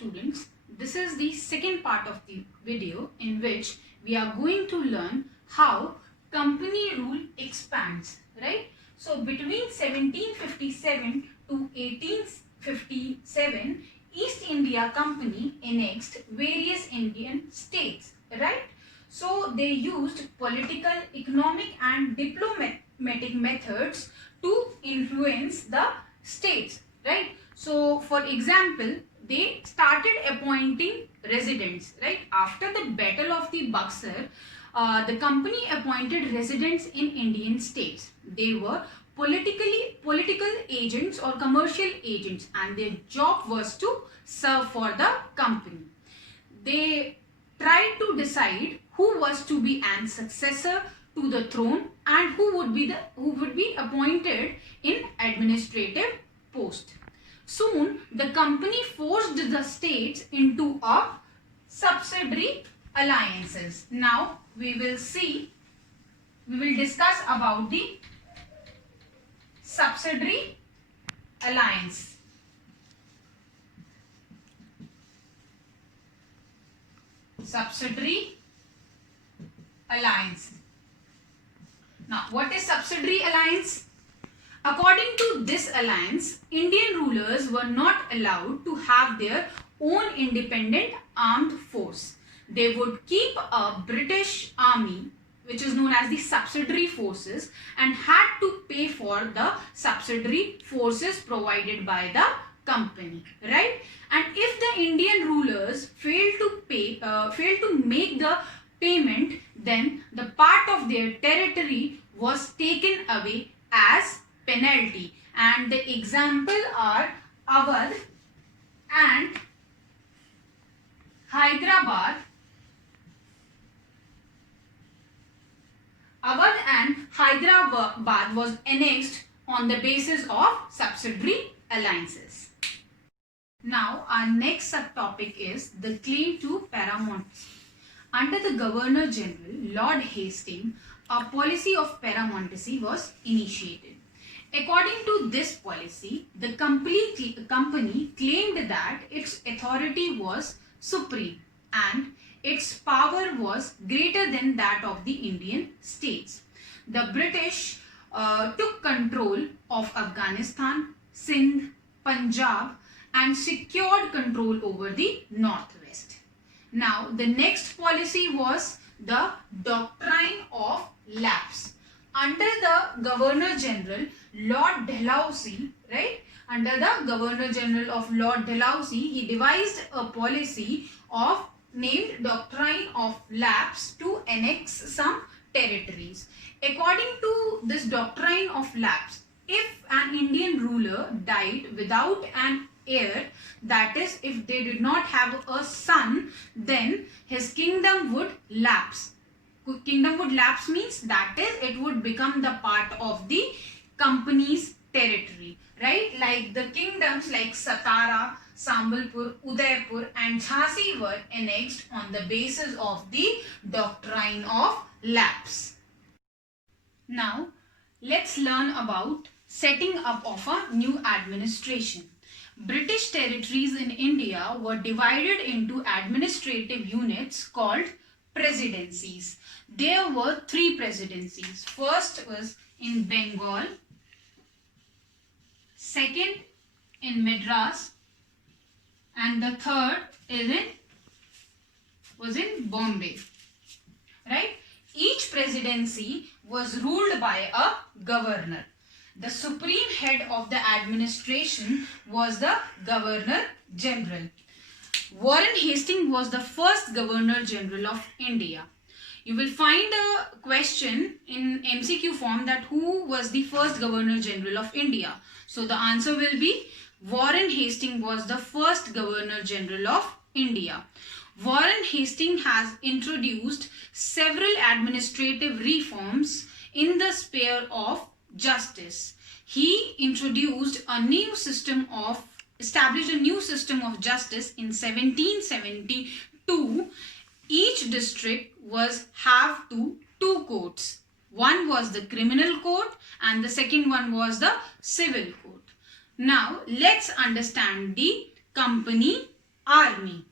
students, this is the second part of the video in which we are going to learn how company rule expands, right? So between 1757 to 1857, East India Company annexed various Indian states, right? So they used political, economic and diplomatic methods to influence the states, right? So for example, they started appointing residents, right? After the Battle of the Buxar, the company appointed residents in Indian states. They were political agents or commercial agents, and their job was to serve for the company. They tried to decide who was to be an successor to the throne and who would be appointed in administrative post. Soon the company forced the states into a subsidiary alliances. Now we will discuss about the subsidiary alliance. Subsidiary alliance. Now, what is subsidiary alliance? According to this alliance, Indian rulers were not allowed to have their own independent armed force. They would keep a British army, which is known as the subsidiary forces, and had to pay for the subsidiary forces provided by the company, right? And if the Indian rulers failed to make the payment, then the part of their territory was taken away as penalty. And the example are Awadh and Hyderabad. Awadh and Hyderabad was annexed on the basis of subsidiary alliances. Now our next subtopic is the claim to paramountcy. Under the Governor General Lord Hastings, a policy of paramountcy was initiated. According to this policy, the company claimed that its authority was supreme and its power was greater than that of the Indian states. The British took control of Afghanistan, Sindh, Punjab and secured control over the northwest. Now the next policy was the doctrine of lapse. Under the Governor General Lord Dalhousie, right? Under the Governor General of Lord Dalhousie, he devised a policy of named doctrine of lapse to annex some territories. According to this doctrine of lapse, if an Indian ruler died without an heir, that is, if they did not have a son, then his kingdom would lapse. Kingdom would lapse means that is, it would become the part of the company's territory, right? Like the kingdoms like Satara, Sambalpur, Udaipur and Jhansi were annexed on the basis of the doctrine of lapse. Now let's learn about setting up of a new administration. British territories in India were divided into administrative units called presidencies. There were 3 presidencies. First was in Bengal, second in Madras, and the third was in Bombay, right? Each presidency was ruled by a governor. The supreme head of the administration was the Governor General. Warren Hastings was the first Governor General of India. You will find a question in MCQ form that who was the first Governor General of India. So the answer will be Warren Hastings was the first Governor General of India. Warren Hastings has introduced several administrative reforms in the sphere of justice. He established a new system of justice in 1772. Each district have two courts. One was the criminal court and the second one was the civil court. Now let's understand the company army.